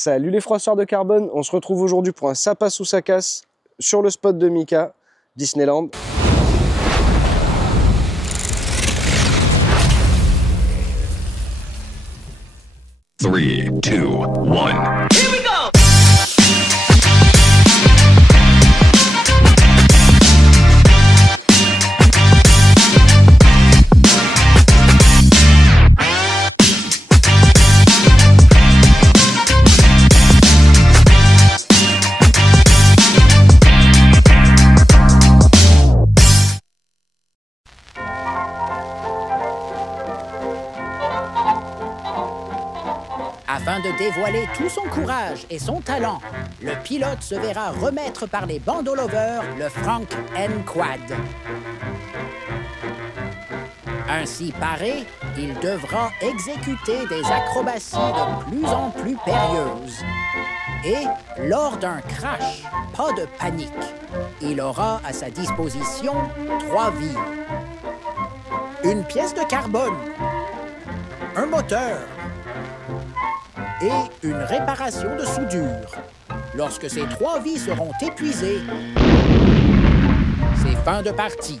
Salut les froisseurs de carbone, on se retrouve aujourd'hui pour un ça passe ou ça casse sur le spot de Mika, Disneyland. Three, two, one. Here we go! Afin de dévoiler tout son courage et son talent, le pilote se verra remettre par les bandeaux lovers le Frank N Quad. Ainsi paré, il devra exécuter des acrobaties de plus en plus périlleuses. Et, lors d'un crash, pas de panique. Il aura à sa disposition 3 vies. Une pièce de carbone, un moteur, et une réparation de soudure. Lorsque ces 3 vies seront épuisées, c'est fin de partie.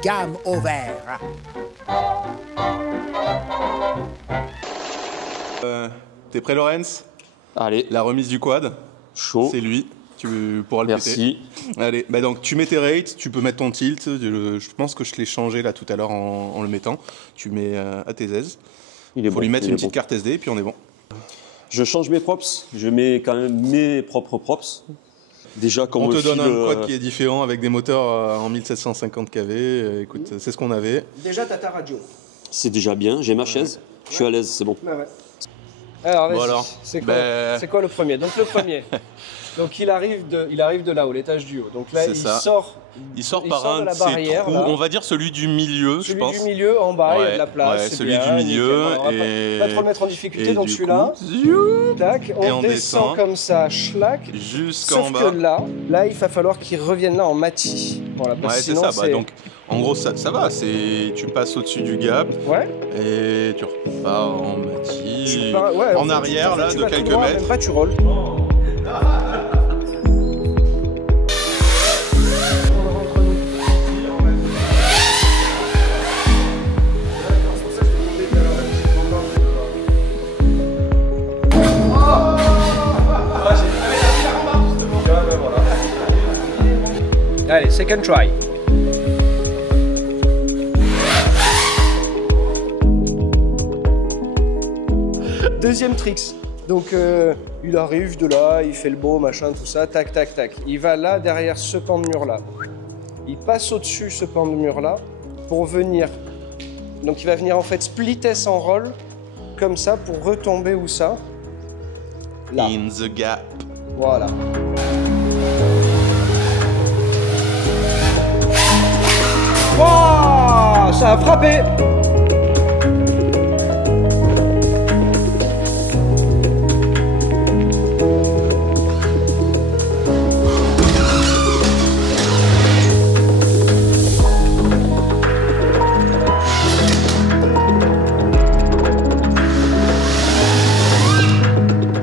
Gamme au vert. T'es prêt, Lorenz? Allez. La remise du quad. Chaud. C'est lui. Tu pourras le Merci. péter. Allez, bah donc tu mets tes rates, tu peux mettre ton tilt. Je pense que je l'ai changé là tout à l'heure en le mettant. Tu mets à tes aises. Il faut lui mettre une petite carte SD et puis on est bon. Je change mes props, je mets quand même mes propres props. Déjà, comme on te donne un quad qui est différent avec des moteurs en 1750 kV. Écoute, c'est ce qu'on avait. Déjà, t'as ta radio. C'est déjà bien, j'ai ma chaise, je suis à l'aise, c'est bon. Ouais. Alors, bon alors, c'est quoi le premier? Donc le premier, donc il arrive de là-haut, l'étage du haut. Donc là, il sort par un de ces trous, on va dire celui du milieu, je pense. Celui du milieu, en bas, il y a de la place. Ouais, celui du milieu. Et... Pas trop le mettre en difficulté, donc celui-là. Tac, on descend comme ça, schlac. Jusqu'en bas. Sauf que là, il va falloir qu'il revienne là en mati. Voilà, ouais, c'est ça. Bah, donc, en gros, ça va. Tu passes au-dessus du gap. Ouais. Et tu repars en mati. Ouais, en arrière, là, de quelques mètres. Après, tu rolls. Allez, second try. Deuxième tricks. Donc, il arrive de là, il fait le beau, machin, tout ça, tac, tac, tac. Il va là, derrière ce pan de mur-là. Il passe au-dessus ce pan de mur-là pour venir. Donc, il va venir en fait splitter son roll, comme ça, pour retomber où ça? Là. In the gap. Voilà. Wow, ça a frappé!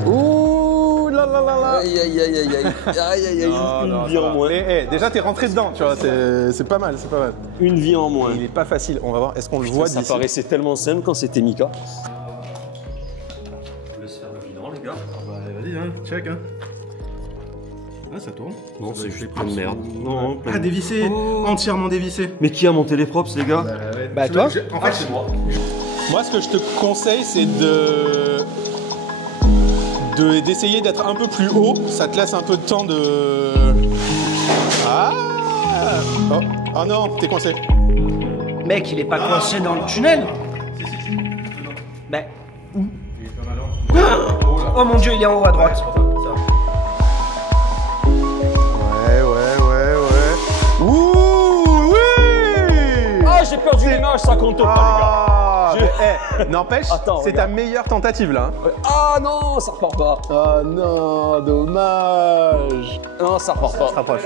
Ouh là là là là! Aïe, une vie en moins. Déjà, t'es rentré dedans, tu vois, c'est pas mal, c'est pas mal. Une vie en moins. Il est pas facile, on va voir, est-ce qu'on le voit Ça d'ici? paraissait tellement simple quand c'était Mika. Je laisse faire le bilan, les gars. Bah, vas-y, hein, check, hein. Ah, ça tourne. Non, c'est juste plein de merde. Non, ah, dévissé, entièrement dévissé. Mais qui a monté les props, les gars? Bah, toi? En fait, c'est moi. Moi, ce que je te conseille, c'est d'essayer d'être un peu plus haut. Ça te laisse un peu de temps de... Ah oh non, t'es coincé. Mec, il est pas coincé dans le tunnel. Ben, où? Il est pas mal. Oh mon dieu, il est en haut à droite. Ouais. Ouh, oui. Ah, j'ai perdu l'image, ça compte pas, les gars. N'empêche, c'est ta meilleure tentative là. Hein. Ah non, ça repart pas. Ah non, dommage. Non, ça repart pas. On se rapproche.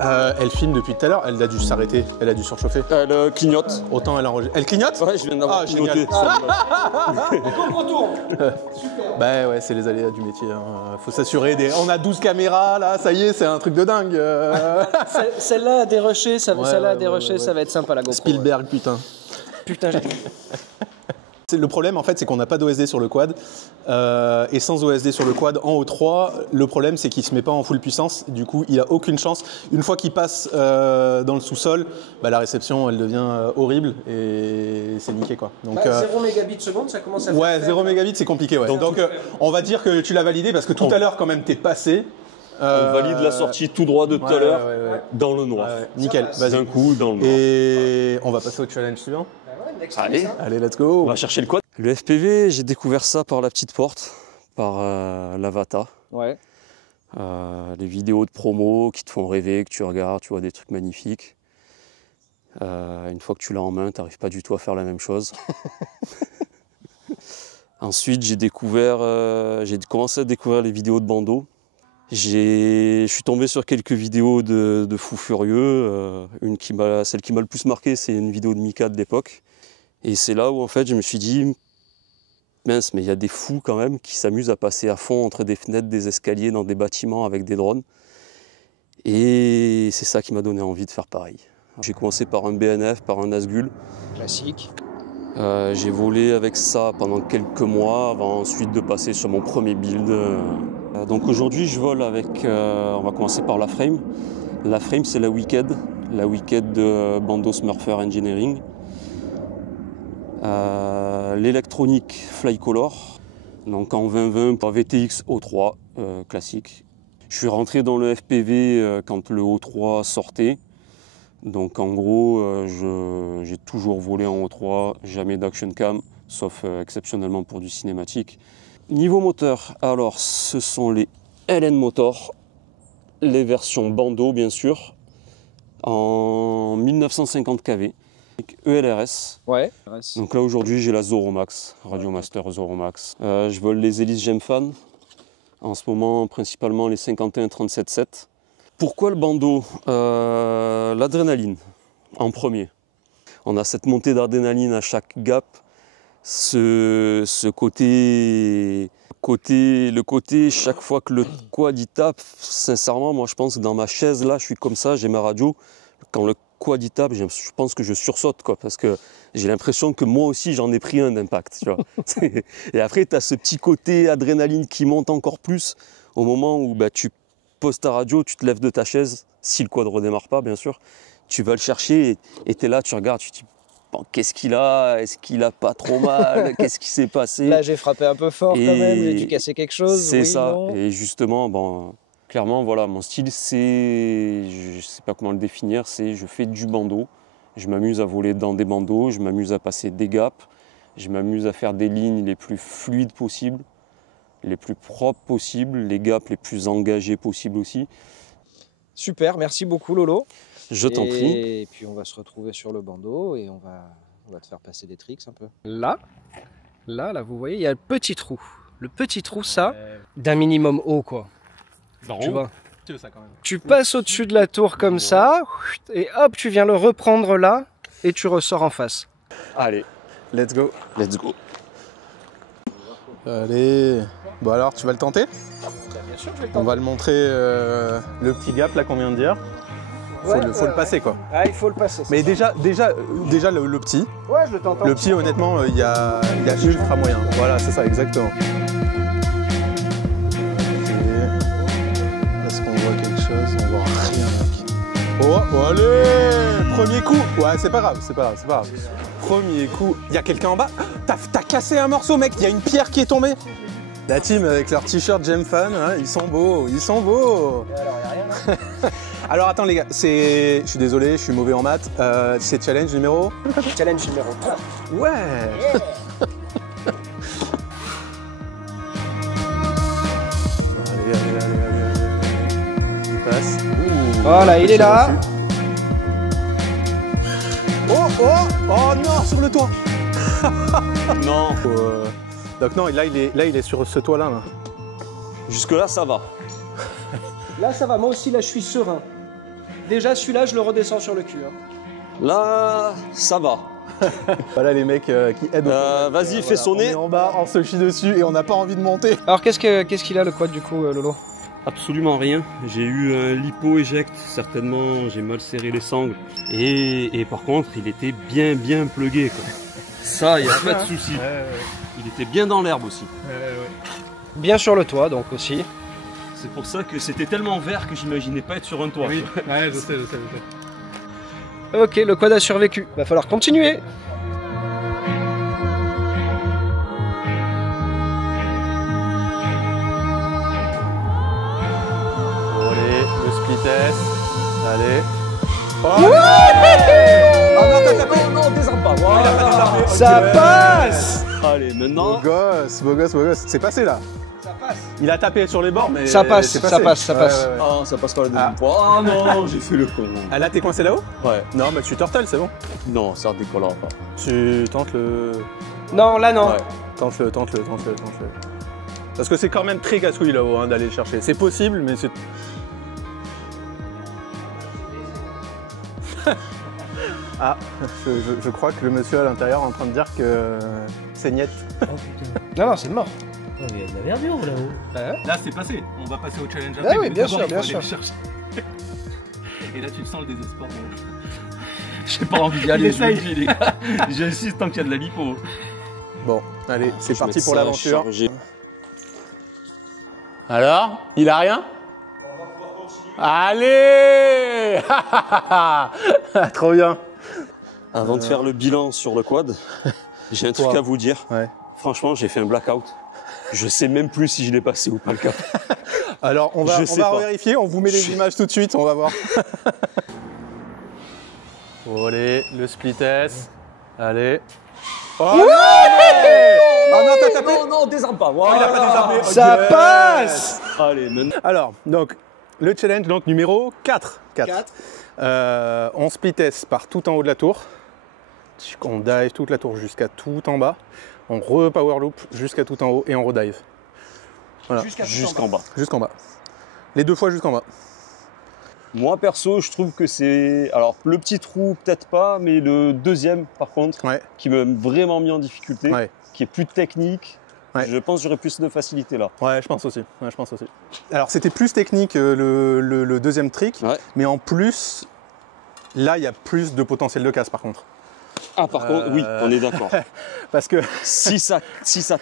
Elle filme depuis tout à l'heure, elle a dû s'arrêter, elle a dû surchauffer. Elle clignote. Autant elle enregistre. Elle clignote? Ouais, je viens d'avoir clignoté. Bah ouais, c'est les aléas du métier. Hein. Faut s'assurer des. On a 12 caméras là, ça y est, c'est un truc de dingue. Celle-là a des rushés, ça va être sympa la GoPro. Spielberg, putain. Putain, j'ai... Le problème, en fait, c'est qu'on n'a pas d'OSD sur le quad. Et sans OSD sur le quad en O3, le problème, c'est qu'il ne se met pas en full puissance. Du coup, il n'a aucune chance. Une fois qu'il passe dans le sous-sol, bah, la réception, elle devient horrible et c'est niqué, quoi. Donc, 0 mégabits seconde, ça commence à faire... Ouais, 0 mégabits, c'est compliqué, ouais. Donc on va dire que tu l'as validé parce que tout à l'heure, quand même, t'es passé. On valide la sortie tout droit de tout à l'heure dans le noir. Nickel, vas-y. D'un coup, dans le noir. Et on va passer au challenge suivant. Allez, let's go. On va chercher le quad. Le FPV, j'ai découvert ça par la petite porte, par l'Avata. Ouais. Les vidéos de promo qui te font rêver, que tu regardes, tu vois des trucs magnifiques. Une fois que tu l'as en main, tu n'arrives pas du tout à faire la même chose. Ensuite, j'ai commencé à découvrir les vidéos de bandeau. Je suis tombé sur quelques vidéos de fous furieux. Celle qui m'a le plus marqué, c'est une vidéo de Mika de l'époque. Et c'est là où en fait je me suis dit, mince, mais il y a des fous quand même qui s'amusent à passer à fond entre des fenêtres, des escaliers, dans des bâtiments avec des drones. Et c'est ça qui m'a donné envie de faire pareil. J'ai commencé par un BNF, par un Nazgul. Classique. J'ai volé avec ça pendant quelques mois avant ensuite de passer sur mon premier build. Donc aujourd'hui je vole avec, on va commencer par la Frame. La Frame c'est la Wicked de Bando Smurfer Engineering. L'électronique Flycolor, donc en 2020 par VTX O3 classique. Je suis rentré dans le FPV quand le O3 sortait. Donc en gros, j'ai toujours volé en O3, jamais d'action cam, sauf exceptionnellement pour du cinématique. Niveau moteur, alors ce sont les LN Motor, les versions Bando bien sûr, en 1950 kV. ELRS. Ouais. Donc là aujourd'hui j'ai la Zoromax, Radiomaster Zoromax. Je vole les hélices Gemfan, en ce moment principalement les 51-37-7. Pourquoi le bandeau? L'adrénaline en premier. On a cette montée d'adrénaline à chaque gap, ce côté, chaque fois que le quad il tape, sincèrement moi je pense que dans ma chaise là je suis comme ça, j'ai ma radio, quand le quad il tape, je pense que je sursaute quoi, parce que j'ai l'impression que moi aussi j'en ai pris un d'impact, tu vois. Et après tu as ce petit côté adrénaline qui monte encore plus au moment où bah, tu poses ta radio, tu te lèves de ta chaise, si le quad ne redémarre pas bien sûr, tu vas le chercher et tu es là, tu regardes, tu te dis bon, qu'est-ce qu'il a? Est-ce qu'il a pas trop mal? Qu'est-ce qui s'est passé? Là j'ai frappé un peu fort quand même, j'ai dû casser quelque chose. C'est ça, non. et justement, bon, clairement voilà, mon style c'est, je sais pas comment le définir, c'est je fais du bandeau, je m'amuse à voler dans des bandeaux, je m'amuse à passer des gaps, je m'amuse à faire des lignes les plus fluides possibles, les plus propres possibles, les gaps les plus engagés possibles aussi. Super, merci beaucoup Lolo. Je t'en prie. Et puis on va se retrouver sur le bandeau et on va te faire passer des tricks un peu. Là, vous voyez, il y a le petit trou. Le petit trou, ça, d'un minimum haut quoi. Non. Tu vois. Ça, quand même. Tu passes au-dessus de la tour comme ça, et hop, tu viens le reprendre là, et tu ressors en face. Allez, Let's go. let's go. Allez. Bon alors, tu vas le tenter? Bien sûr, je vais On va le montrer, le petit gap là qu'on vient de dire. Faut le passer quoi. Ah, il faut le passer. Mais déjà le petit. Ouais, je le tente. Le petit, honnêtement, il y a ultra moyen. Voilà, c'est ça, exactement. Est-ce qu'on voit quelque chose? On voit rien, mec. Oh, allez! Premier coup! Ouais, c'est pas grave. Premier coup. Il y a quelqu'un en bas. T'as cassé un morceau, mec. Il y a une pierre qui est tombée. La team avec leur t-shirt Gemfan, hein, ils sont beaux. Et alors, il n'y a rien là. Alors attends les gars, je suis désolé, je suis mauvais en maths. C'est challenge numéro? Challenge numéro 3. Ouais. Yeah. Allez. Il passe. Voilà, il est là. Oh non, sur le toit. Non. Donc non, là il est sur ce toit là. Jusque là ça va. Là, ça va. Moi aussi, là, je suis serein. Déjà, celui-là, je le redescends sur le cul. Hein. Là, ça va. Voilà les mecs qui aident. Vas-y, fais sonner. On est en bas, on se chie dessus et on n'a pas envie de monter. Alors, qu'est-ce qu'il a, le quad, du coup, Lolo? Absolument rien. J'ai eu un lipo-éjecte, certainement. J'ai mal serré les sangles. Et par contre, il était bien plugué, quoi. Ça, il n'y a pas de souci. Il était bien dans l'herbe aussi. Bien sur le toit, donc, aussi. C'est pour ça que c'était tellement vert que j'imaginais pas être sur un toit. Oui, ouais, je sais. Ok, le quad a survécu. Va falloir continuer. Allez, le split S. Allez. Oh, non, t'as tapé. Non, désarme pas. Voilà. Ça passe. Allez, maintenant. Beau gosse. C'est passé là. Ça passe. Il a tapé sur les bords, mais. Ça passe, c'est ça passé. passe. Ouais. Ah, ça passe pas la deuxième fois. Ah non, j'ai fait le con. Ah là, t'es coincé là-haut? Ouais. Non, mais tu turtles, c'est bon. Non, ça redécollera pas. Tu tentes le. Non, là, non. Ouais. Tente-le. Parce que c'est quand même très casse-couille là-haut hein, d'aller le chercher. C'est possible, mais c'est. Ah, je crois que le monsieur à l'intérieur est en train de dire que c'est niette. Non, c'est mort. Oh, mais il y a de la verdure là-haut. Là, c'est passé. On va passer au challenge Ah oui, mais bien d'abord, sûr, il faut bien aller sûr. le chercher. Et là, tu sens le désespoir. J'ai pas envie d'y aller, je vous le dis, les gars. J'insiste tant qu'il y a de la lipo. Bon, allez, c'est Je parti mets pour ça l'aventure. chargé. Alors, il a rien? Allez. Trop bien. Avant de faire le bilan sur le quad, j'ai un truc à vous dire. Ouais. Franchement, j'ai fait un blackout. Je sais même plus si je l'ai passé ou pas le cap. Alors, on va Je sais pas. vérifier, on vous met les images tout de suite, on va voir. Allez, le split S. Allez. Oh, allez. Ah non, t'as tapé. Non, désarme pas. Oh, il a pas désarmé. Ça Ok. passe. Allez, maintenant. Alors, donc, le challenge donc, numéro 4. On split S par tout en haut de la tour. On dive toute la tour jusqu'à tout en bas. On re-power loop jusqu'à tout en haut et on redive. Voilà. Jusqu'en bas. Jusqu'en bas. Les deux fois jusqu'en bas. Moi, perso, je trouve que c'est... Alors, le petit trou, peut-être pas, mais le deuxième, par contre, Ouais. qui m'a vraiment mis en difficulté, Ouais. qui est plus technique. Ouais. Je pense que j'aurais plus de facilité là. Ouais, je pense aussi. Alors, c'était plus technique le deuxième trick, Ouais. mais en plus, là, il y a plus de potentiel de casse par contre. Ah, par contre, oui, on est d'accord. Parce que si ça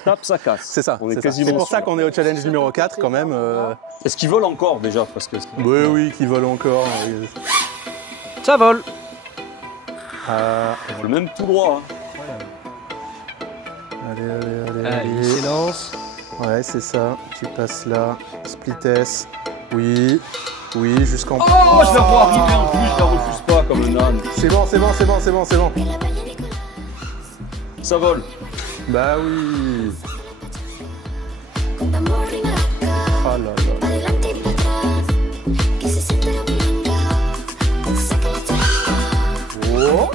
tape, ça casse. c'est ça. On est c'est quasiment pour ça sûr. qu'on est au challenge numéro 4 quand même. Est-ce qu'ils volent encore déjà parce que... Oui, qui vole encore. Ça vole. Ils volent même tout droit. Hein. Allez. Il s'élance. Ouais, c'est ça. Tu passes là. Split S. Oui, jusqu'en bas. Oh, je vais pouvoir arriver en plus, je la refuse pas comme un âne. C'est bon. Ça vole. Bah oui. Oh là là. Oh.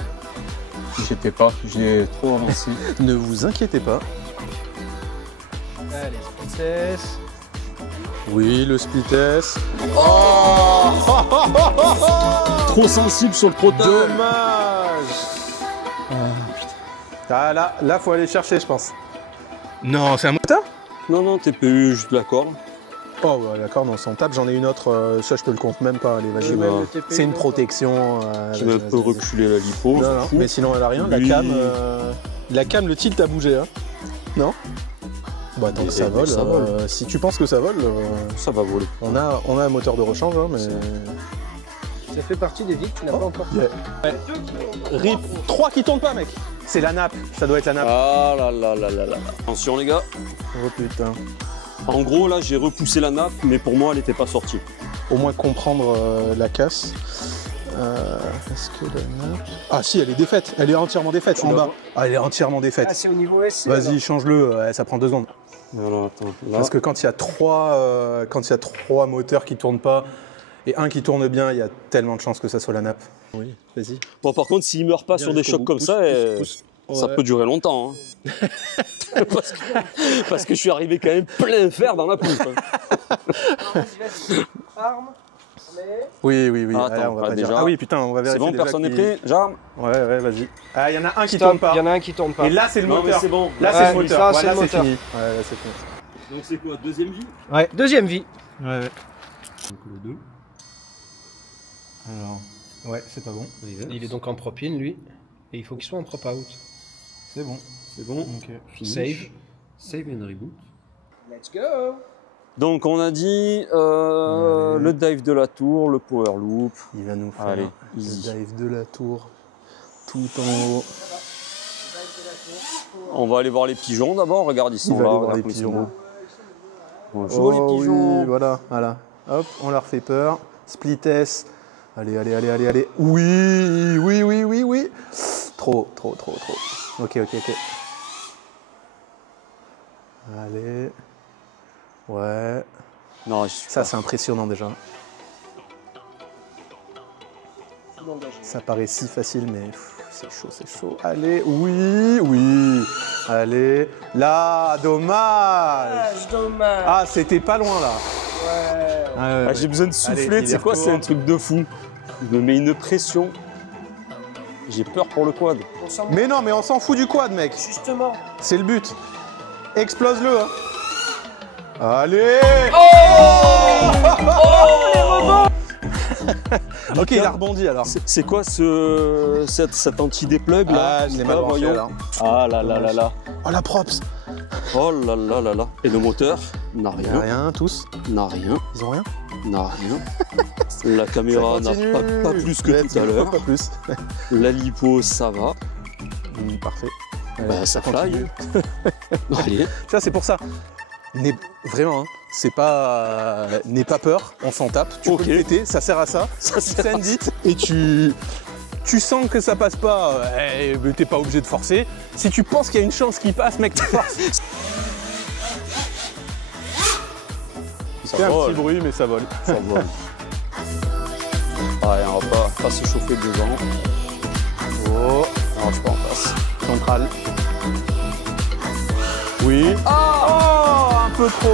J'étais pas, j'ai trop avancé. Ne vous inquiétez pas. Allez, split S. Oui, le split S. Trop sensible sur le trotteur. Dommage. Ah là, faut aller chercher, je pense. Non, c'est un moteur. Non, TPU, juste la corde. Oh, ouais, d'accord, non, sans tape, j'en ai une autre. Ça, je te le compte même pas. Allez, vas-y. Ouais, bah, c'est une protection. Je vais un peu reculer la lipo. Non, mais sinon, elle a rien. Oui. La cam, le tilt a bougé. Hein. Non. Bah, attends, ça vole. ça vole. Si tu penses que ça vole, Ça va voler. on a un moteur de rechange, hein, mais. Ça fait partie des vies que tu n'as pas encore. RIP. 3 qui tournent pas, mec. C'est la nappe. Ça doit être la nappe. Ah là. Attention les gars. Oh putain. En gros là j'ai repoussé la nappe mais pour moi elle n'était pas sortie. Au moins comprendre la casse. Est-ce que la nappe... Ah si, elle est défaite. Elle est entièrement défaite en bas. Ah, elle est entièrement Ah, défaite. c'est au niveau S. Vas-y, change-le. Ça prend 2 secondes. Alors attends. Là. Parce que quand il y a trois moteurs qui tournent pas et un qui tourne bien, il y a tellement de chances que ça soit la nappe. Oui, vas-y. Bon par contre s'il meurt pas sur des chocs comme ça, ça peut durer longtemps. Hein. parce que je suis arrivé quand même plein fer dans la poupe. Hein. Arme. Oui, oui, oui. Attends, Allez, on va pas dire. déjà. Ah oui, putain, on va C'est vérifier. bon, déjà personne n'est qui- prêt. Jam. Ouais, ouais, vas-y. Ah, il y en a un qui Stop, tourne pas. il y en a un qui tourne pas. Et là, c'est le Non, mais moteur. c'est bon. Là, Ouais, c'est le moteur. ça, Ouais, c'est là, le c'est moteur. fini. Ouais, là, c'est fini. Donc c'est quoi, deuxième vie? Ouais, deuxième vie. Ouais, ouais. Donc le 2. Alors, ouais, c'est pas bon. Il est donc en propine, lui. Et il faut qu'il soit en prop out. C'est bon. C'est bon. Ok. Finish. Save. Save and reboot. Let's go. Donc on a dit le dive de la tour, le power loop. Il va nous faire Allez, le easy. dive de la tour. Tout en haut. On va aller voir les pigeons d'abord. Regarde, ils sont Il va là. aller voir regarde les comme ils sont pigeons. beaux. Bonjour les pigeons. Oui, voilà, voilà. Hop, on leur fait peur. Split S. Allez, allez, allez, allez, allez. Oui, oui, oui, oui, oui. Trop, trop, trop, trop. Ok, ok, ok. Allez. Ouais. Non, je suis Ça, pas- c'est impressionnant déjà. Ça paraît si facile, mais pff, c'est chaud, c'est chaud. Allez, oui, oui. Allez. Là, dommage. Dommage. Ah, c'était pas loin là. Ouais. Ah, ouais, Ah, ouais. j'ai besoin de Allez, souffler, il tu sais y quoi, c'est retourne. un truc de fou. Il me met une pression. J'ai peur pour le quad. On s'en Mais non, mais on s'en fout du quad, mec. justement. C'est le but. Explose-le. Hein. Allez. Ok, il a rebondi alors. C'est quoi cet anti-déplug là? Ah, je l'ai Ah, mal branché voyons. alors. Ah là là là là. Oh la props. Oh là là là là. Et le moteur n'a Il y a rien, rien, tous. n'a rien, Ils ont rien. n'a rien. La caméra n'a continue. pas plus que Let's tout à go, l'heure. Pas plus. La lipo, ça va. Parfait. Bah, ça continue. fly. Allez. Ça, c'est pour ça. Vraiment, hein, c'est pas. N'aie pas peur, on s'en tape. Tu Ok. peux le péter, ça sert à ça. Ça sert à Send it et tu sens que ça passe pas, mais t'es pas obligé de forcer. Si tu penses qu'il y a une chance qu'il passe, mec, tu forces. Ça C'est un vole. petit bruit, mais ça vole. Ça vole. Ouais, on va pas se chauffer devant. Oh, Non, je suis pas en face. central. Oui. Oh, un peu trop.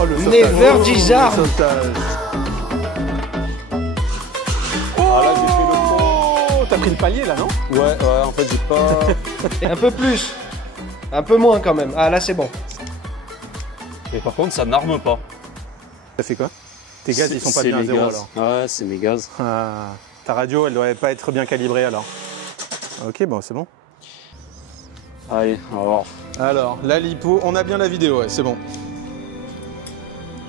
Oh, le sauvetage. Never disarm. Le sauvetage. Ah là, j'ai fait le Oh, t'as pris le palier là, non? Ouais, en fait, j'ai pas. Un peu plus. Un peu moins quand même. Ah là c'est bon. Et par contre, ça n'arme pas. Ça fait quoi? Tes gaz, ils sont pas C'est bien à mes zéro gaz. alors. Ouais, c'est mes gaz. Ah, ta radio, elle doit pas être bien calibrée alors. Ok, bon, c'est bon. Allez, on va voir. Alors, la lipo, on a bien la vidéo, ouais, c'est bon.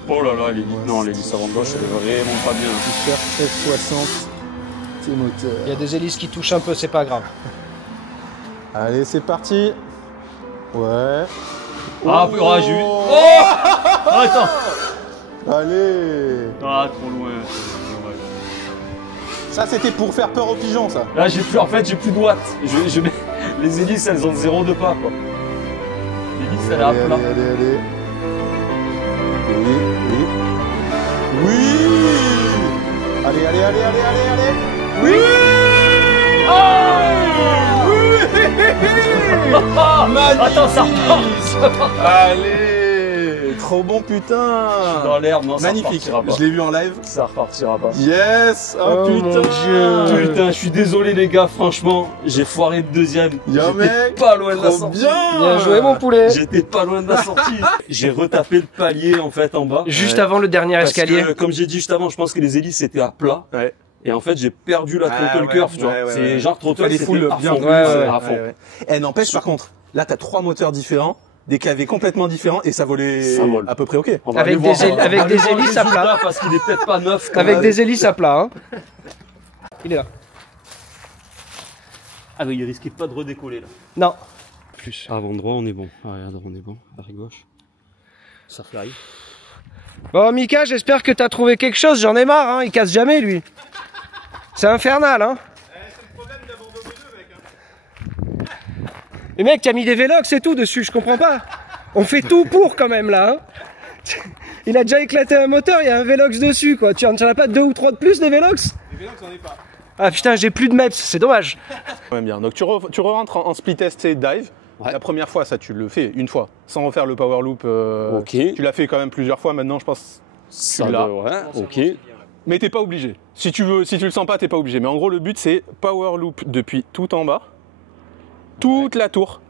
Oh là là, l'hélice avant gauche, elle est vraiment pas bien. T-shirt F60, c'est moteur. Il y a des hélices qui touchent un peu, c'est pas grave. Allez, c'est parti. Ouais. Ah, j'ai vu. Oh attends. Allez. Ah, trop loin. Ça, c'était pour faire peur aux pigeons, ça. Là, j'ai plus de watts. Les hélices, elles ont 0,2 pas, quoi. L'hélice, elle est à Allez, plat. allez, allez, allez. Oui, oui. Oui. Allez, allez, allez, allez, allez, allez. Oui. Attends, ça repart. Allez. Trop bon, putain. Dans l'herbe, non, ça Magnifique. repartira pas. Je l'ai vu en live. Ça repartira pas. Yes. Oh, Oh, putain. mon Dieu. Putain, je suis désolé les gars, franchement, j'ai foiré le deuxième. Yo, J'étais mec. pas loin de la Trop sortie. bien. Bien joué mon poulet. J'étais pas loin de la sortie. J'ai retapé le palier en fait en bas. Juste avant le dernier Parce escalier. que, comme j'ai dit juste avant, je pense que les hélices étaient à plat. Ouais. Et en fait, j'ai perdu la throttle ouais, curve, tu vois. ouais, ouais, C'est ouais. genre throttle, Fallait c'était full à bien fond. plus, À fond. Eh, n'empêche, par contre, là, t'as 3 moteurs différents, des claviers complètement différents, et ça volait Ça vole. à peu près ok. On va Avec aller des voir, hél- avec on va aller des voir le hélices à plat. résultat, parce qu'il est peut-être pas neuf. quand Avec même. des hélices à plat. Hein. Il est là. Ah mais il risquait pas de redécoller là. Non. Plus. Avant droit, on est bon. Ah, regarde, on est bon. Arrière gauche. Ça fly. Bon Mika, j'espère que t'as trouvé quelque chose, j'en ai marre, hein. Il casse jamais lui. C'est infernal, hein. Mais mec, t'as mis des Velox et tout dessus, je comprends pas. On fait tout pour quand même là, hein. Il a déjà éclaté un moteur, il y a un Velox dessus quoi. Tu en as pas 2 ou 3 de plus des Velox? Des vélos, j'en ai pas. Ah putain, j'ai plus de MEPS, c'est dommage. Quand même bien. Donc tu re-rentres en split test et dive. Ouais. La première fois, ça tu le fais une fois, sans refaire le power loop. Ok. Tu l'as fait quand même plusieurs fois. Maintenant, je pense Ça l'as. ouais, ok. Mais t'es pas obligé. Si tu le sens pas, t'es pas obligé. Mais en gros, le but, c'est power loop depuis tout en bas. Toute la tour,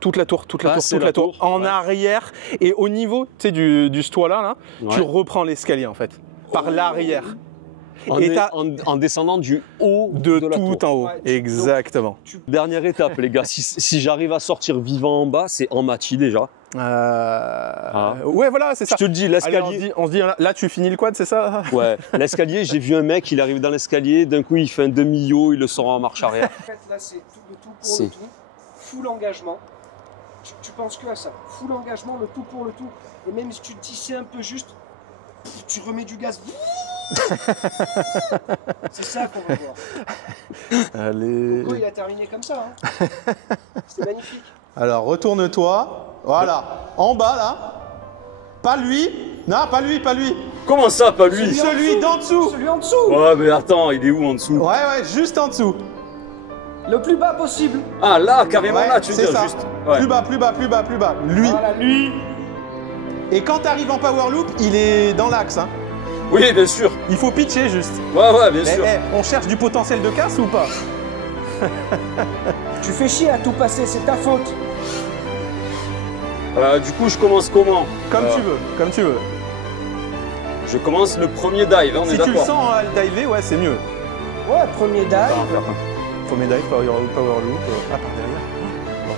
en arrière. Et au niveau du stois là, tu reprends l'escalier en fait. Par l'arrière. En descendant du haut de la tout tour. en haut. Exactement. Dernière étape, les gars. Si j'arrive à sortir vivant en bas, c'est en machi déjà. Ouais, voilà, c'est ça. Je te le dis, l'escalier. On se dit, là, tu finis le quad, c'est ça? Ouais, l'escalier, j'ai vu un mec, il arrive dans l'escalier, d'un coup, il fait un demi-yo, il le sort en marche arrière. En fait, là, c'est tout le tout pour le tout. Full engagement. Tu penses que à ça. Full engagement, le tout pour le tout. Et même si tu te dis c'est un peu juste, tu remets du gaz. C'est ça qu'on va voir. Allez. Pourquoi il a terminé comme ça, hein. C'est magnifique. Alors, retourne-toi. Voilà. En bas, là. Pas lui. Non, pas lui. Comment ça, pas lui? Celui d'en dessous. Celui en dessous. Ouais, mais attends, il est où en dessous? Ouais, juste en dessous. Le plus bas possible. Ah, là, carrément Ouais, là, tu veux c'est dire, ça. juste. Ouais. Plus bas. Lui. Voilà, lui. Et quand t'arrives en power loop, il est dans l'axe. Hein. Oui, bien sûr. Il faut pitcher juste. Ouais, bien sûr. On cherche du potentiel de casse ou pas? Tu fais chier à tout passer, c'est ta faute. Du coup, je commence comment? Comme tu veux. Je commence le premier dive, on est Si tu d'accord. le sens à le diver, ouais, c'est mieux. Ouais, premier dive. Premier dive, power loop. Ah, par derrière. Bon,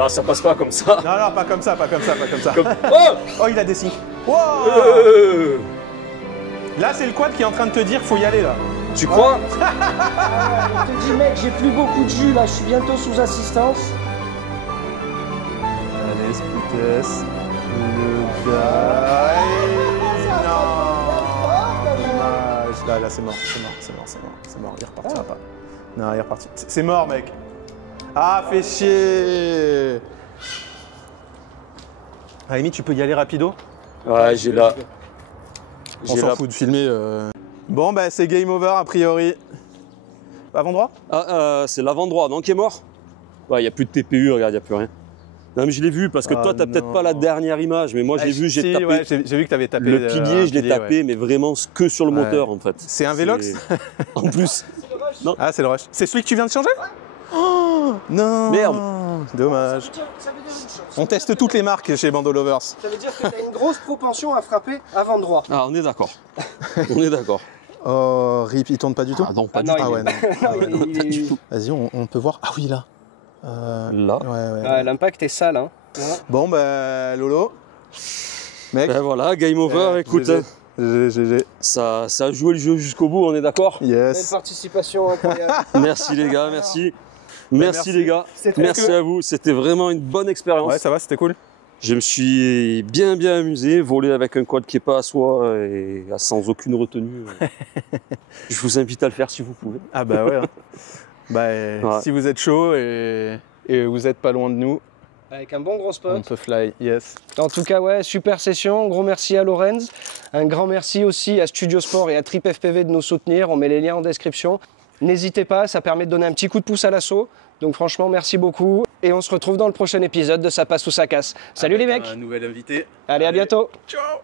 Ah, ça passe pas comme ça. non, pas comme ça. Oh, Oh, il a des signes. Wow. Là, c'est le quad qui est en train de te dire, faut y aller là. tu crois? Je te dis, mec, j'ai plus beaucoup de jus là, je suis bientôt sous assistance. Allez, splittess. Le gars. Non. Là, c'est mort. Il repartira pas. Non, il est reparti. C'est mort, mec. Ah, fais chier. Amy, tu peux y aller rapido? Ouais, j'ai là. On s'en fout de filmer. Bon, bah, c'est game over a priori. Avant droit? Ah, c'est l'avant-droit, non, qui est mort? Ouais, il n'y a plus de TPU, regarde, il n'y a plus rien. Non, mais je l'ai vu, parce que toi, tu n'as peut-être pas la dernière image, mais moi, je l'ai vu, j'ai tapé. Ouais, j'ai vu que tu avais tapé. Le pilier, je l'ai tapé, ouais. mais vraiment que sur le moteur, en fait. C'est un Velox? En plus. Non. Ah, c'est le rush. C'est celui que tu viens de changer? Oh non. Merde. Dommage. Ça veut dire une chose. On teste toutes les marques chez Bando Lovers. Ça veut dire que tu as une grosse propension à frapper avant droit. Ah, on est d'accord. On est d'accord. Oh, rip, il tourne pas du tout? Ah non, pas du non, tout. Ah ouais, non. Pas du tout. Vas-y, on peut voir. Ah oui, là. Là. Ouais. L'impact est sale, hein. Voilà. Bon, bah, Lolo. Mec. Ben voilà, game over, écoute. GG. Ça a joué le jeu jusqu'au bout, on est d'accord? Belle Yes. participation incroyable. Merci les gars, merci. Merci les gars, C'était merci très à vous, c'était vraiment une bonne expérience. Ouais, ça va, c'était cool. Je me suis bien amusé, volé avec un quad qui n'est pas à soi et sans aucune retenue. Je vous invite à le faire si vous pouvez. Ah bah ouais. Hein. Bah, si vous êtes chaud et vous êtes pas loin de nous, Avec un bon gros on spot. peut fly, yes. En tout cas, ouais, super session. Gros merci à Lorenz. Un grand merci aussi à Studio Sport et à Trip FPV de nous soutenir. On met les liens en description. N'hésitez pas, ça permet de donner un petit coup de pouce à l'assaut. Donc franchement, merci beaucoup. Et on se retrouve dans le prochain épisode de Ça passe ou ça casse. Salut les mecs. Un nouvel invité. Allez, à bientôt. Ciao.